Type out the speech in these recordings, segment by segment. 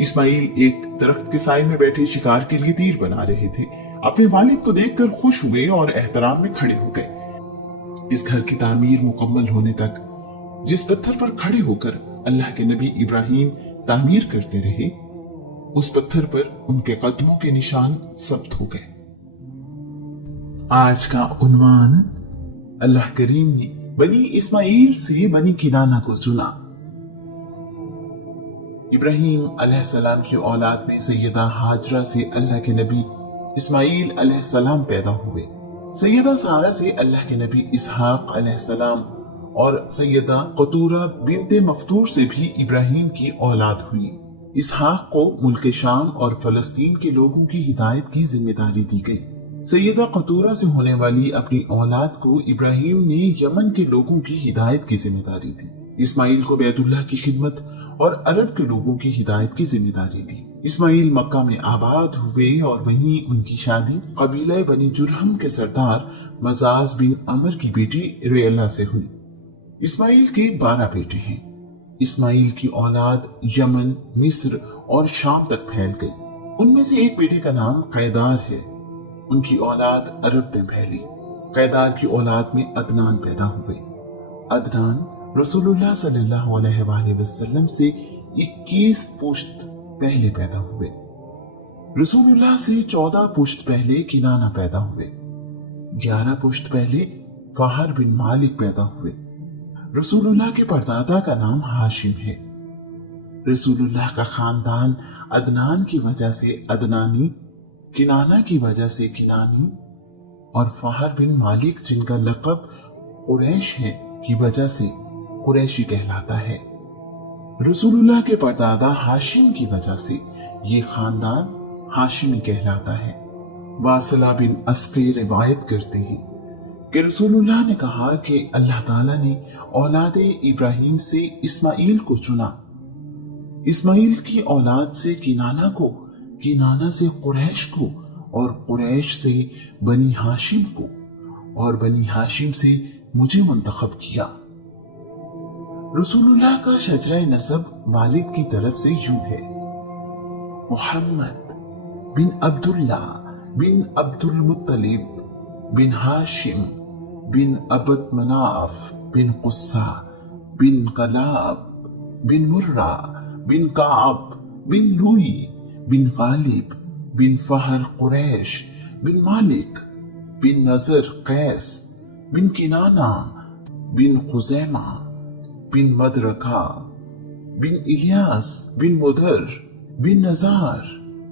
इस्माइल एक दरख्त के साए में बैठे शिकार के लिए तीर बना रहे थे। अपने वालिद को देखकर खुश हुए और एहतराम में खड़े हो गए। इस घर की तामीर मुकम्मल होने तक जिस पत्थर पर खड़े होकर अल्लाह के नबी इब्राहिम तामीर करते रहे, उस पत्थर पर उनके कदमों के निशान सब्त हो गए। आज का उन्वान, अल्लाह करीम ने बनी इस्माइल से बनी किनाना को चुना। इब्राहिम अलैहिस्सलाम की औलाद में सैयदा हाजरा से अल्लाह के नबी इस्माइल अलैहिस्सलाम पैदा हुए। सैयदा सारा से अल्लाह के नबी इसहाक अलैहिस्सलाम और सैयदा कतूरा बिनते मफ्तूर से भी इब्राहिम की औलाद हुई। इसहाक को मुल्क शाम और फलस्तीन के लोगों की हिदायत की जिम्मेदारी दी गई। सैयदा कतूरा से होने वाली अपनी औलाद को इब्राहिम ने यमन के लोगों की हिदायत की जिम्मेदारी दी। इस्माइल को बैतुल्लाह की खिदमत और अरब के लोगों की हिदायत की जिम्मेदारी दी। इस्माइल मक्का में आबाद हुए और वहीं उनकी शादी कबीला बनी जुरहम के सरदार मजाज बिन अमर की बेटी रेला से हुई। इस्माइल के 12 बेटे हैं। इस्माइल की औलाद यमन, मिस्र और शाम तक फैल गई। उनमें से एक बेटे का नाम कैदार है। उनकी औलाद अरब में फैली। कैदार की औलाद में अदनान पैदा हुए। अदनान रसूलुल्लाह सल्लल्लाहु अलैहि वसल्लम से 21 पुश्त पहले पैदा हुए। रसूलुल्लाह से 14 पुश्त पहले किनाना पैदा हुए। 11 पुश्त पहले फहर बिन मालिक पैदा हुए। रसूलुल्लाह के परदादा का नाम हाशिम है। रसूलुल्लाह का खानदान अदनान की वजह से अदनानी, किनाना की वजह से किनानी और फहर बिन मालिक जिनका लक़ब कुरैश है की वजह से कुरैशी कहलाता है। रसूलुल्लाह के परदादा हाशिम की वजह से ये खानदान हाशिमी कहलाता है। वासिला बिन अस्क़ी रिवायत करते हैं कि रसूलुल्लाह ने कहा कि अल्लाह ताला ने औलाद इब्राहिम से इस्माइल को चुना। इस्माइल की औलाद से किनाना को, किनाना से कुरैश को और कुरैश से बनी हाशिम को और बनी हाशिम से मुझे मुंतखब किया। रसूलुल्लाह का शजरा नसब वालिद की तरफ से यूं है: मुहम्मद बिन अब्दुल्ला बिन अब्दुल मुत्तलिब बिन हाशिम बिन अब्द मनाफ बिन कुस्सा बिन कलाब बिन मुर्रा बिन काब बिन लुई बिन गालिब बिन फहर कुरैश बिन मालिक बिन नजर कैस बिन किनाना बिन खुजैमा बिन मदरका बिन इलियास बिन मुदर बिन नजार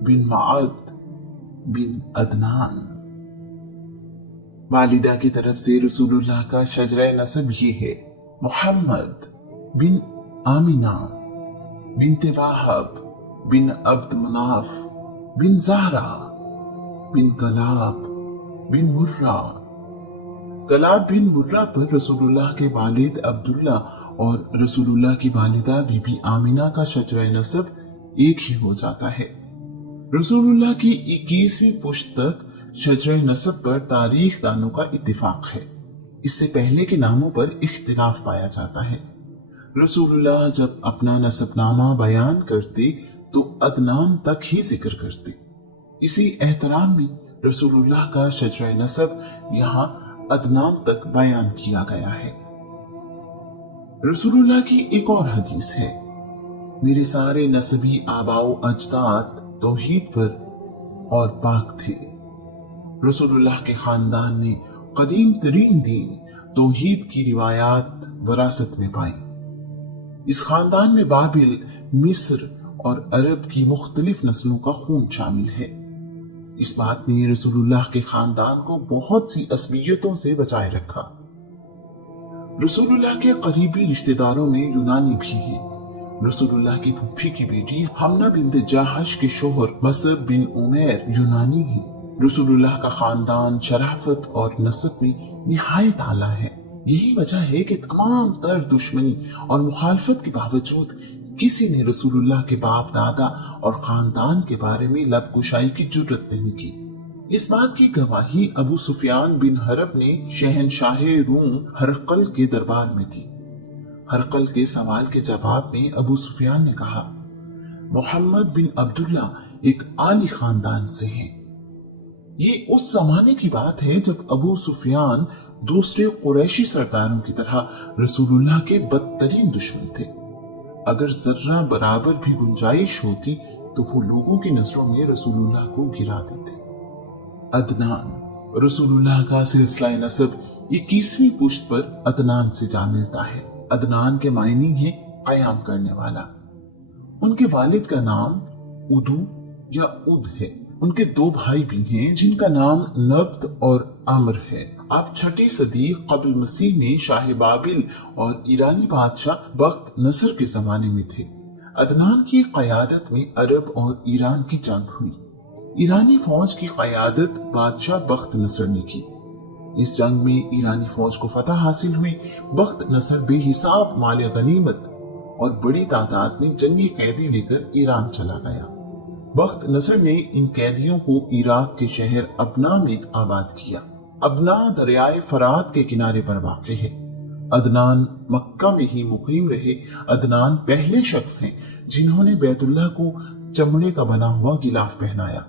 बिन माद बिन अदनान। वालिदा की तरफ से रसूलुल्लाह का शजरा नसब ये है: मुहम्मद बिन आमिना बिनते वाहब बिन अब्द मनाफ बिन ज़हरा बिन कलाब बिन मुर्रा। कलाब बिन मुर्रा पर रसूलुल्लाह के वालिद अब्दुल्ला और रसूलुल्लाह की वालिदा बीबी आमिना का शजरा नसब एक ही हो जाता है। रसूलुल्लाह की 21वीं पुश्त तक शजरा नसब पर तारीख दानों का इत्तिफाक है। इससे पहले के नामों पर इख्तिलाफ पाया जाता है। रसूलुल्लाह जब अपना नसबनामा बयान करते तो अदनान तक ही जिक्र करते। इसी एहतराम में रसूलुल्लाह का शजरा नसब यहाँ अदनान तक बयान किया गया है। रसूलुल्लाह की एक और हदीस है: मेरे सारे नसबी आबाओ अजदाद तौहीद पर और पाक थे। रसूलुल्लाह के खानदान ने कदीम तरीन दीन तौहीद की रिवायात वरासत में पाई। इस खानदान में बाबिल, मिस्र और अरब की मुख्तलिफ नस्लों का खून शामिल है। इस बात ने रसूलुल्लाह के खानदान को बहुत सी असबियतों से बचाए रखा। रसूलुल्लाह के करीबी रिश्तेदारों में यूनानी भी हैं। रसूलुल्लाह की फूफी की बेटी हमना बिन्त जाहश के शोहर मसअब बिन उमैर यूनानी है। रसूलुल्लाह का खानदान शराफत और नस्ब में निहायत आला है। यही वजह है कि तमाम तर दुश्मनी और मुखालफत के बावजूद किसी ने रसूलुल्लाह के बाप दादा और खानदान के बारे में लबकुशाई की जुर्रत नहीं की। इस बात की गवाही अबू सुफियान बिन हरब ने शहनशाह रूम हरकल के दरबार में दी। हरकल के सवाल के जवाब में अबू सुफियान ने कहा, मोहम्मद बिन अब्दुल्ला एक आली खानदान से हैं। ये उस जमाने की बात है जब अबू सुफियान दूसरे कुरैशी सरदारों की तरह रसूलुल्लाह के बदतरीन दुश्मन थे। अगर जर्रा बराबर भी गुंजाइश होती तो वो लोगों की नजरों में रसूलुल्लाह को गिरा देते। अदनान, रसूलुल्लाह का सिलसिला नसब 21वीं पुश्त पर अदनान से जा मिलता है। अदनान के मायने है कयाम करने वाला। उनके वालिद का नाम उदू या उद है। उनके दो भाई भी हैं जिनका नाम नब्त और अम्र है। आप 6ठी सदी कब्ल मसीह में शाह बाबिल और ईरानी बादशाह बख्त नसर के जमाने में थे। अदनान की क़यादत में अरब और ईरान की जंग हुई। ईरानी फौज की क़यादत बादशाह बख्त नसर ने की। इस जंग में ईरानी फौज को फतह हासिल हुई। बख्त नसर बेहिसाब माल गनीमत और बड़ी तादाद में जंगी कैदी लेकर ईरान चला गया। बख्त नसर ने इन कैदियों को इराक के शहर अबना में आबाद किया। अबना दरियाए फरात के किनारे पर वाक़ है। अदनान मक्का में ही मुकीम रहे। अदनान पहले शख्स हैं जिन्होंने बैतुल्लाह को चमड़े का बना हुआ गिलाफ पहनाया।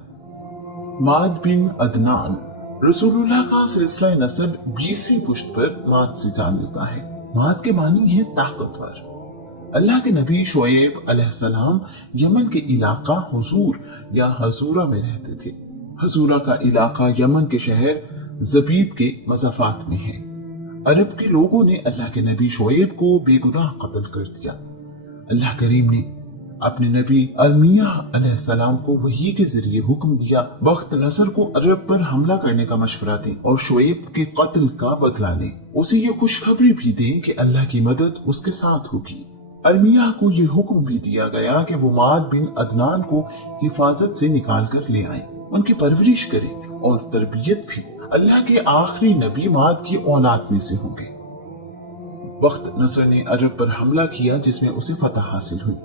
माद बिन अदनान, रसूलुल्लाह का सिलसिला नसब 20वीं पुश्त पर माद से जा मिलता है। माद के मानी है ताकतवर। अल्लाह के नबी शुएब अलैहिस्सलाम यमन के इलाका हुजूर या हजूरा में रहते थे। हजूरा का इलाका यमन के शहर जबीद के मज़ाफात में है। अरब के लोगों ने अल्लाह के नबी शुएब को बेगुनाह कत्ल कर दिया। अल्लाह करीम ने अपने नबी अरमिया अलैहिस्सलाम को वही के जरिए हुक्म दिया बख्त नसर को अरब पर हमला करने का मशवरा दें और शुएब के कत्ल का बदला लें। उसे ये खुशखबरी भी दें कि अल्लाह की मदद उसके साथ होगी। अरमिया को ये हुक्म भी दिया गया कि वो माद बिन अदनान को हिफाजत से निकाल कर ले आए, उनकी परवरिश करें और तरबियत भी अल्लाह के आखिरी नबी माद की औलाद में से होंगे। बख्त नसर ने अरब पर हमला किया जिसमें उसे फतह हासिल हुई।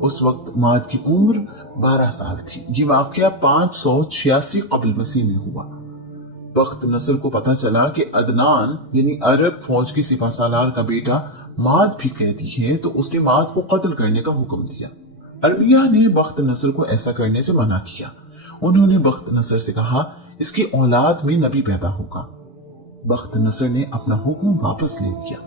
उस वक्त माद की उम्र 12 साल थी। ये वाकया 586 कब्ल मसीह में हुआ। बख्त नसर को पता चला कि अदनान यानी अरब फौज की सिपाहसालार का बेटा माद भी कैदी है, तो उसने माद को कत्ल करने का हुक्म दिया। अरबिया ने बख्त नसर को ऐसा करने से मना किया। उन्होंने बख्त नसर से कहा, इसकी औलाद में नबी पैदा होगा। बख्त नसर ने अपना हुक्म वापस ले लिया।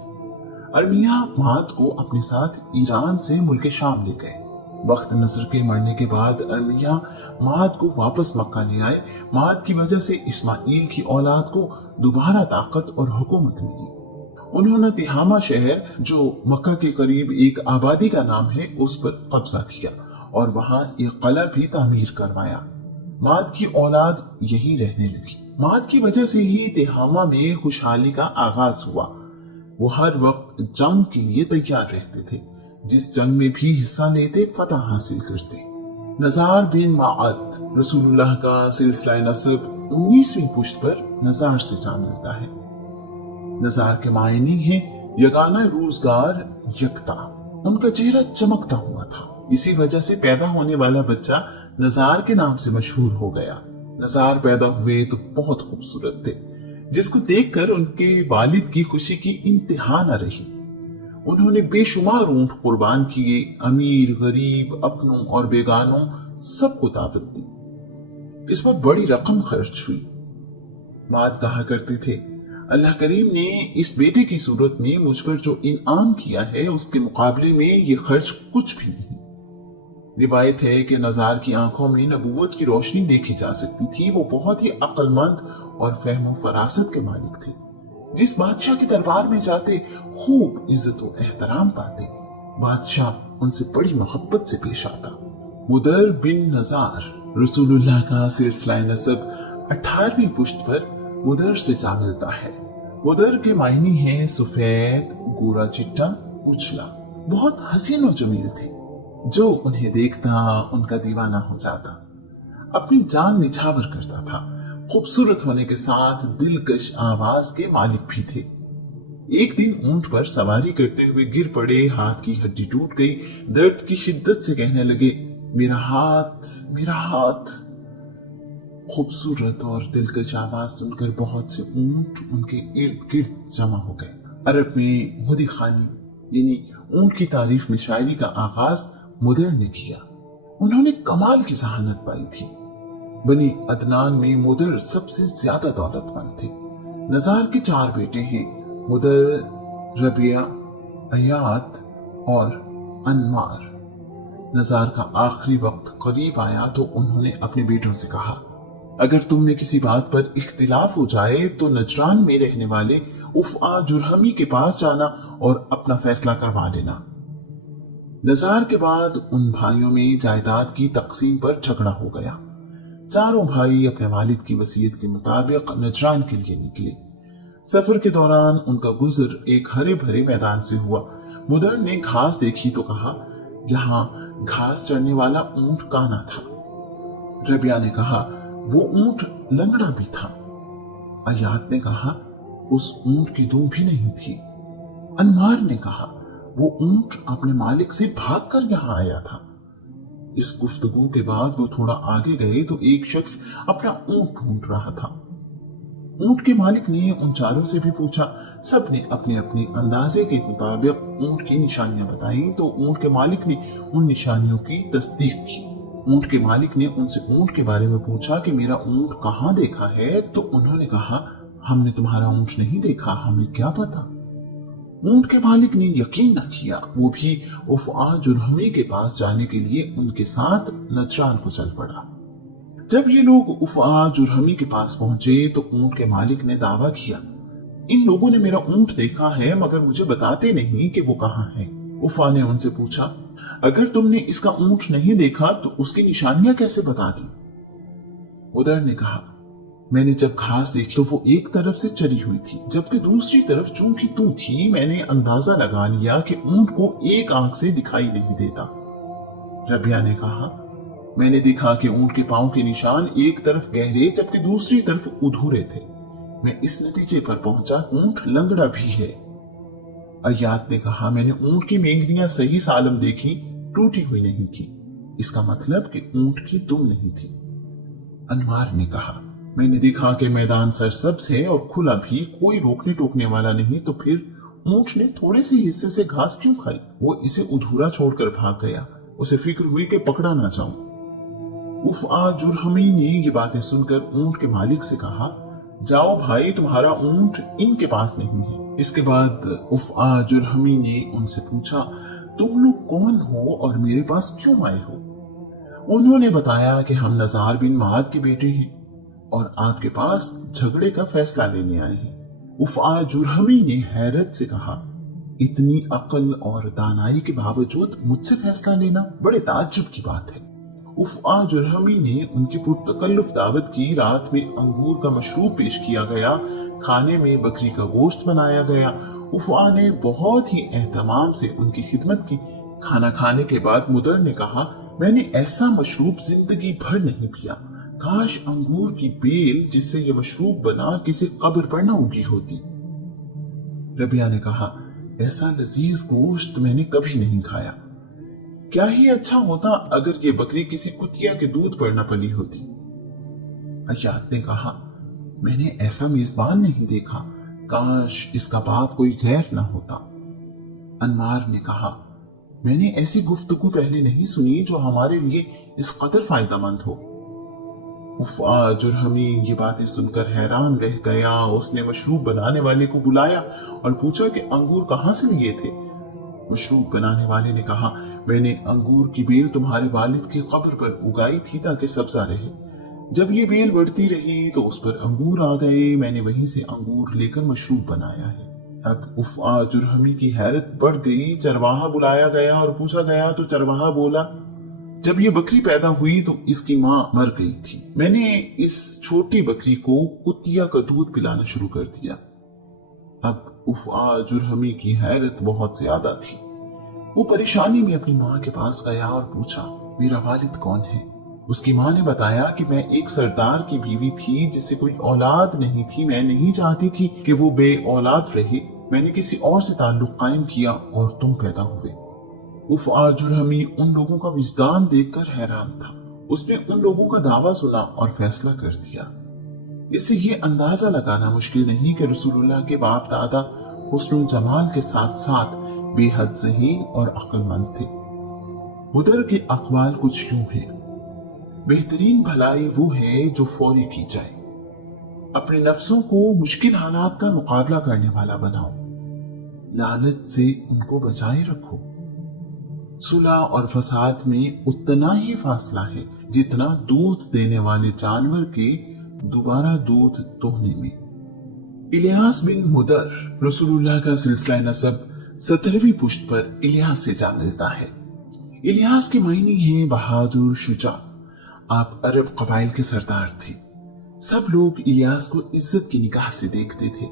अरमिया माद को अपने साथ ईरान से मुल्क शाम ले गए। बख्त नसर के मरने के बाद अरमिया माद को वापस मक्का ले आए। माद की वजह से इस्माइल की औलाद को दोबारा ताकत और हुकूमत मिली। उन्होंने तिहामा शहर जो मक्का के करीब एक आबादी का नाम है उस पर कब्जा किया और वहां एक कला भी तामीर करवाया। माद की औलाद यहीं रहने लगी। माद की वजह से ही तिहामा में खुशहाली का आगाज हुआ। वो हर वक्त जंग के लिए तैयार रहते थे। जिस जंग में भी हिस्सा लेते फतह हासिल करते। नजार बिन माअद, रसूलुल्लाह का सिलसिला नसब 19वीं पुश्त पर नजार से जा मिलता है। नजार के मायने है यगाना रोजगार, यकता। उनका चेहरा चमकता हुआ था। इसी वजह से पैदा होने वाला बच्चा नजार के नाम से मशहूर हो गया। नजार पैदा हुए तो बहुत खूबसूरत थे, जिसको देखकर उनके वालिद की खुशी की इंतहा न रही। उन्होंने बेशुमार ऊंट कुर्बान किए। अमीर, गरीब, अपनों और बेगानों सबको दावत दी। इस पर बड़ी रकम खर्च हुई। माद कहा करते थे, अल्लाह करीम ने इस बेटे की सूरत में मुझ पर जो इनाम किया है उसके मुकाबले में ये खर्च कुछ भी नहीं। रिवायत है कि नजार की आंखों में नबूवत की रोशनी देखी जा सकती थी। वो बहुत ही अक्लमंद और फहमो फरासत के मालिक थे। जिस बादशाह के दरबार में जाते खूब इज्जत और एहतराम पाते। बादशाह उनसे बड़ी मोहब्बत से पेश आता। मुदर बिन नजार, रसूलुल्लाह का सिलसिला नसब 18वीं पुश्त पर मुदर से जा मिलता है। मुदर के मायने हैं सफेद, गोरा चिट्टा, उछला। बहुत हसीन और जमील थे। जो उन्हें देखता उनका दीवाना हो जाता। अपनी जान निछावर करता था। खूबसूरत होने के साथ दिलकश आवाज के मालिक भी थे। एक दिन ऊंट पर सवारी करते हुए गिर पड़े। हाथ की हड्डी टूट गई। दर्द की शिद्दत से कहने लगे, मेरा हाथ, मेरा हाथ। खूबसूरत और दिलकश आवाज सुनकर बहुत से ऊंट उनके इर्द गिर्द जमा हो गए। अरब में हुदी खानी यानी ऊंट की तारीफ में शायरी का आगाज मुदर ने किया। उन्होंने कमाल की जहानत पाई थी। बनी अदनान में मुदर सबसे ज्यादा दौलतमंद थे। नजार के 4 बेटे हैं, मुदर, रबिया, अयात और अनमार। नजार का आखिरी वक्त करीब आया तो उन्होंने अपने बेटों से कहा, अगर तुम में किसी बात पर इख्तिलाफ हो जाए तो नजरान में रहने वाले उफ़ा जुरहमी के पास जाना और अपना फैसला करवा लेना। नजार के बाद उन भाइयों में जायदाद की तकसीम पर झगड़ा हो गया। चारों भाई अपने वालिद की वसीयत के मुताबिक नजरान के लिए निकले। सफर के दौरान उनका गुजर एक हरे भरे मैदान से हुआ। मुदर ने घास देखी तो कहा, यहाँ घास चढ़ने वाला ऊंट काना था। रबिया ने कहा, वो ऊंट लंगड़ा भी था। अयात ने कहा, उस ऊंट की दुम भी नहीं थी। अनमार ने कहा, वो ऊंट अपने मालिक से भागकर यहाँ आया था। इस गुफ्तगू के बाद वो थोड़ा आगे गए तो एक शख्स अपना ऊंट ढूंढ रहा था। ऊंट के मालिक ने उन चारों से भी पूछा। सब ने अपने अपने अंदाजे के मुताबिक ऊंट की निशानियां बताई तो ऊंट के मालिक ने उन निशानियों की तस्दीक की। ऊंट के मालिक ने उनसे ऊंट के बारे में पूछा कि मेरा ऊंट कहाँ देखा है, तो उन्होंने कहा, हमने तुम्हारा ऊंट नहीं देखा, हमें क्या पता। ऊंट के मालिक ने यकीन न किया। वो भी उफ़ा जुरहमी के पास जाने के लिए उनके साथ नजरान को चल पड़ा। जब ये लोग उफ़ा जुरहमी के पास पहुंचे तो ऊंट के मालिक ने दावा किया, इन लोगों ने मेरा ऊंट देखा है मगर मुझे बताते नहीं कि वो कहाँ है। उफ़ा ने उनसे पूछा, अगर तुमने इसका ऊंट नहीं देखा तो उसकी निशानियां कैसे बता दी? उदर ने कहा, मैंने जब घास देखी तो वो एक तरफ से चरी हुई थी, जबकि दूसरी तरफ चूंकि तू थी मैंने अंदाजा लगा लिया कि ऊंट को एक आंख से दिखाई नहीं देता। रबिया ने कहा, मैंने देखा कि ऊंट के पांव के निशान एक तरफ गहरे जबकि दूसरी तरफ उधूरे थे। मैं इस नतीजे पर पहुंचा, ऊंट लंगड़ा भी है। अयात ने कहा, मैंने ऊंट की मेंगनियां सही सालम देखी, टूटी हुई नहीं थी। इसका मतलब कि ऊंट की दुम नहीं थी। अनमार ने कहा, मैंने देखा कि मैदान सरसब्ज है और खुला भी, कोई रोकने टोकने वाला नहीं, तो फिर ऊंट ने थोड़े से हिस्से से घास क्यों खाई? वो इसे उधूरा छोड़कर भाग गया। उसे फिक्र हुई कि पकड़ा ना जाऊं। उफ़ा जुरहमी ने ये बातें सुनकर ऊंट के मालिक से कहा, जाओ भाई, तुम्हारा ऊंट इनके पास नहीं है। इसके बाद उफ़ा जुरहमी ने उनसे पूछा, तुम लोग कौन हो और मेरे पास क्यों आए हो? उन्होंने बताया कि हम नजार बिन माद के बेटे हैं और आपके पास झगड़े का फैसला लेने आए हैं। उफ़ा जुरहमी ने हैरत से कहा, इतनी अक्ल और दानाई के बावजूद मुझसे फैसला लेना बड़े ताज्जुब की बात है। उफ़ा जुरहमी ने उनकी पुरतकल्लुफ दावत की। रात में अंगूर का मशरूब पेश किया गया, खाने में बकरी का गोश्त बनाया गया। उफ़ा ने बहुत ही एहतमाम से उनकी खिदमत की। खाना खाने के बाद मुदर ने कहा, मैंने ऐसा मशरूब जिंदगी भर नहीं पिया। काश अंगूर की बेल जिससे ये मशरूब बना किसी कब्र पर न उगी होती। रबिया ने कहा, ऐसा लजीज गोश्त मैंने कभी नहीं खाया। क्या ही अच्छा होता अगर ये बकरी किसी कुतिया के दूध पर न पली होती। अयात ने कहा, मैंने ऐसा मेजबान नहीं देखा, काश इसका बाप कोई गैर न होता। अनमार ने कहा, मैंने ऐसी गुफ्तगू पहले नहीं सुनी जो हमारे लिए इस कदर फायदेमंद हो। उफ़ा जुरहमी ये बातें सुनकर हैरान रह गया। उसने मशरूब बनाने वाले को बुलाया और पूछा कि अंगूर कहाँ से लिए थे। मशरूब बनाने वाले ने कहा, मैंने अंगूर की बेल तुम्हारे वालिद की कब्र पर उगाई थी ताकि सब्जा रहे। जब ये बेल बढ़ती रही तो उस पर अंगूर आ गए, मैंने वहीं से अंगूर लेकर मशरूब बनाया है। अब उफ़ा जुरहमी की हैरत बढ़ गई। चरवाहा बुलाया गया और पूछा गया तो चरवाहा बोला, जब ये बकरी पैदा हुई तो इसकी माँ मर गई थी। मैंने इस छोटी बकरी को कुतिया का दूध पिलाना शुरू कर दिया। अब उफ़ा जुरहमी की हैरत बहुत ज्यादा थी। वो परेशानी में अपनी माँ के पास गया और पूछा, मेरा वालिद कौन है? उसकी माँ ने बताया कि मैं एक सरदार की बीवी थी जिससे कोई औलाद नहीं थी। मैं नहीं चाहती थी कि वो बे औलाद रहे। मैंने किसी और से ताल्लुक कायम किया और तुम पैदा हुए। उफ़ा जुरहमी उन लोगों का विजदान देखकर हैरान था। उसने उन लोगों का दावा सुना और फैसला कर दिया। इससे ये अंदाजा लगाना मुश्किल नहीं कि रसूलुल्लाह के बाप दादा हुस्न जमाल के साथ साथ बेहद ज़हीन और अक्लमंद थे। हुदर के अक़वाल कुछ यूं हैं, बेहतरीन भलाई वो है जो फौरी की जाए। अपने नफ्सों को मुश्किल हालात का मुकाबला करने वाला बनाओ, लालच से उनको बचाए रखो। सुलह और फसाद में उतना ही फासला है जितना दूध देने वाले जानवर के दोबारा दूध दोहने में। इलियास बिन हुदर रसूलुल्लाह का सिलसिला नसब 17वीं पुश्त पर इलियास से जा मिलता है। इलियास के मायने हैं बहादुर, शुजा। आप अरब कबाइल के सरदार थे। सब लोग इलियास को इज्जत की निगाह से देखते थे।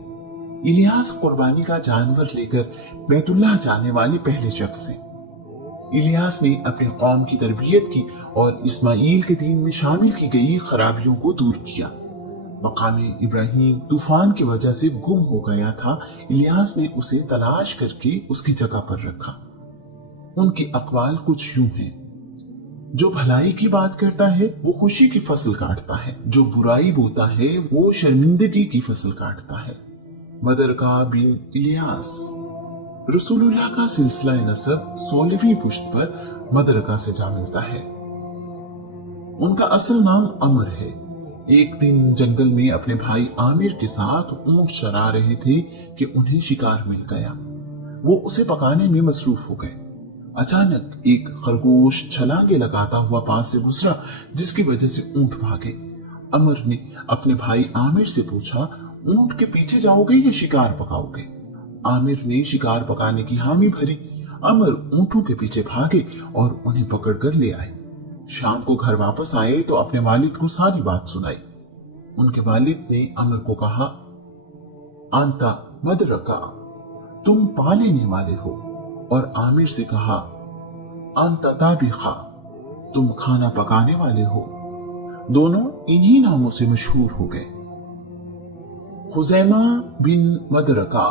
इलियास कुर्बानी का जानवर लेकर बैतुल्लाह जाने वाले पहले शख्स हैं। इलियास ने अपनी कौम की तरबियत की और इस्माइल के दीन में शामिल की गई खराबियों को दूर किया। मकाम इब्राहिम तूफान की वजह से गुम हो गया था। इलियास ने उसे तलाश करके उसकी जगह पर रखा। उनके अक़वाल कुछ यूं हैं, जो भलाई की बात करता है वो खुशी की फसल काटता है, जो बुराई बोता है वो शर्मिंदगी की फसल काटता है। मदरका बिन इलियास रसूलुल्लाह का सिलसिला नसब 16वीं पुश्त पर मदरका से जा मिलता है। उनका असल नाम अमर है। एक दिन जंगल में अपने भाई आमिर के साथ ऊंट चरा रहे थे कि उन्हें शिकार मिल गया। वो उसे पकाने में मसरूफ हो गए। अचानक एक खरगोश छलांगे लगाता हुआ पास से गुजरा, जिसकी वजह से ऊंट भागे। अमर ने अपने भाई आमिर से पूछा, ऊंट के पीछे जाओगे या शिकार पकाओगे? आमिर ने शिकार पकाने की हामी भरी। अमर ऊंटों के पीछे भागे और उन्हें पकड़कर ले आए। शाम को घर वापस आए तो अपने वालिद को सारी बात सुनाई। उनके वालिद ने अमर को कहा, आंता मदरका, तुम पा लेने वाले हो। और आमिर से कहा, आंता ताबिखा, तुम खाना पकाने वाले हो। दोनों इन्हीं नामों से मशहूर हो गए। खुजैमा बिन मदरका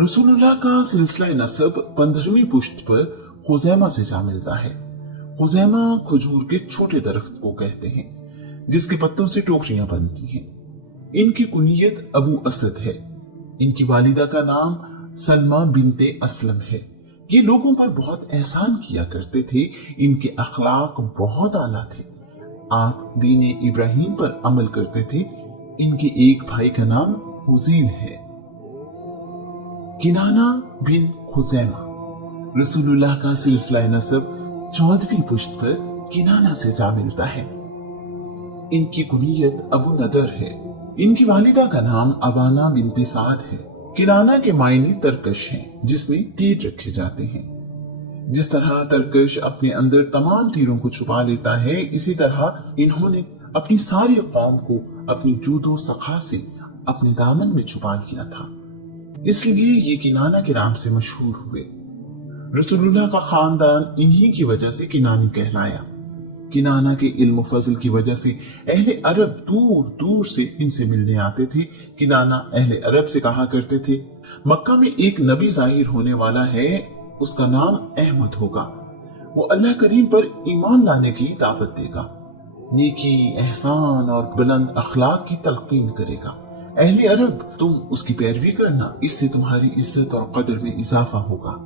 रसूलुल्लाह का सिलसिला नसब 15वीं पुश्त पर खुजैमा से जा मिलता है। खुजैमा खजूर के छोटे दरख्त को कहते हैं, जिसके पत्तों से टोकरियां बनती हैं। इनकी कुनियत अबू असद है। इनकी वालिदा का नाम सलमा बिनते असलम है। ये लोगों पर बहुत एहसान किया करते थे। इनके अखलाक बहुत आला थे। आप दीन इब्राहिम पर अमल करते थे। इनके एक भाई का नाम हुजील है। किनाना बिन खुजैमा रसूलुल्लाह का सिलसिला नसब 14वीं पुश्त पर किनाना से जा मिलता है। इनकी कुनियत अबू नदर है। इनकी वालिदा का नाम अवाना बिनते साद है। किनाना के मायने तरकश हैं, जिसमें तीर रखे जाते हैं। जिस तरह तरकश अपने अंदर तमाम तीरों को छुपा लेता है, इसी तरह इन्होंने अपनी सारी कौम को अपनी जूदो सखा से अपने दामन में छुपा लिया था। इसलिए ये किनाना के नाम से मशहूर हुए। रसूलुल्लाह का खानदान इन्हीं की वजह से किनानी कहलाया। किनाना के इल्म फजल की वजह से अहले अरब दूर दूर से इनसे मिलने आते थे। किनाना अहले अरब से कहा करते थे, मक्का में एक नबी जाहिर होने वाला है, उसका नाम अहमद होगा। वो अल्लाह करीम पर ईमान लाने की दावत देगा, नेकी, एहसान और बुलंद अखलाक की तलकीन करेगा। अहले अरब, तुम उसकी पैरवी करना, इससे तुम्हारी इज्जत और कदर में इजाफा होगा।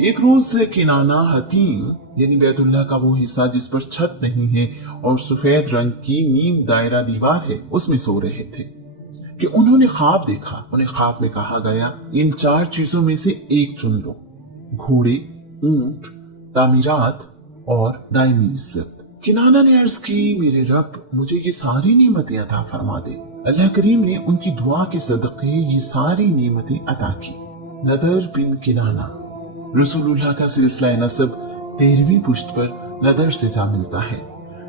एक रोज किनाना हतीम यानी बैतुल्लाह का वो हिस्सा जिस पर छत नहीं है और सफेद रंग की नीम दायरा दीवार है, उसमें सो रहे थे कि उन्होंने ख्वाब देखा। उन्हें ख्वाब में कहा गया, इन 4 चीजों में से एक चुन लो, घोड़े, ऊंट, तामीरात और दायमी इज्जत। किनाना ने अर्ज की, मेरे रब, मुझे ये सारी नेमतें अता फरमा दे। अल्लाह करीम ने उनकी दुआ के सदक़े ये सारी नेमतें अता की। नदर बिन किनाना रसूलुल्लाह का सिलसिला नसब 13वीं पुश्त पर नदर से जा मिलता है।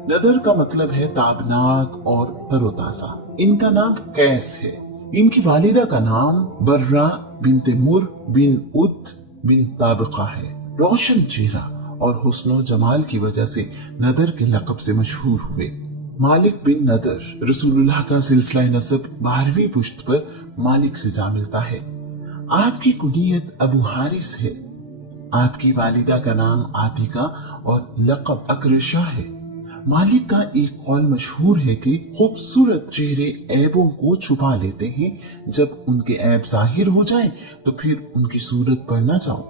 नदर का मतलब है ताबनाक और तरोताजा। इनका नाम कैस है। इनकी वालिदा का नाम बर्रा बिनते मुर बिन उत बिन ताबिका है। रोशन चेहरा और हुस्नो जमाल की वजह से नदर के लक़ब से मशहूर हुए। मालिक बिन नदर रसूलुल्लाह का सिलसिला नसब 12वीं पुश्त पर मालिक से जा मिलता है। आपकी कुनियत अबू हारिस है। आपकी वालिदा का नाम आतिका और लक़ब अकरशा है। मालिक का एक कौल मशहूर है कि खूबसूरत चेहरे ऐबों को छुपा लेते हैं। जब उनके ऐब जाहिर हो जाएं, तो फिर उनकी सूरत पर न जाओ।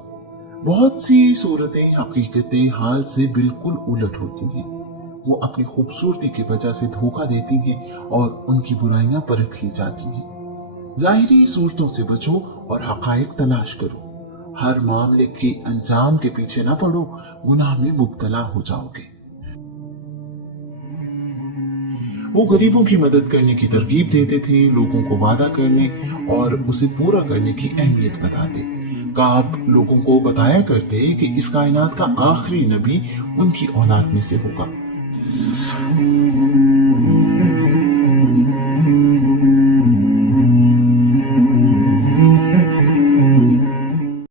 बहुत सी सूरतें हकीकत हाल से बिल्कुल उलट होती हैं। वो अपनी खूबसूरती की वजह से धोखा देती हैं और उनकी बुराइयां परख ली जाती हैं। जाहिरी सूरतों से बचो और हकायक तलाश करो। हर मामले के अंजाम के पीछे ना पड़ो, गुनाह में मुब्तला हो जाओगे। वो गरीबों की मदद करने की तरगीब देते थे, लोगों को वादा करने और उसे पूरा करने की अहमियत बताते। काब लोगों को बताया करते कि इस कायनात का आखिरी नबी उनकी औलाद में से होगा।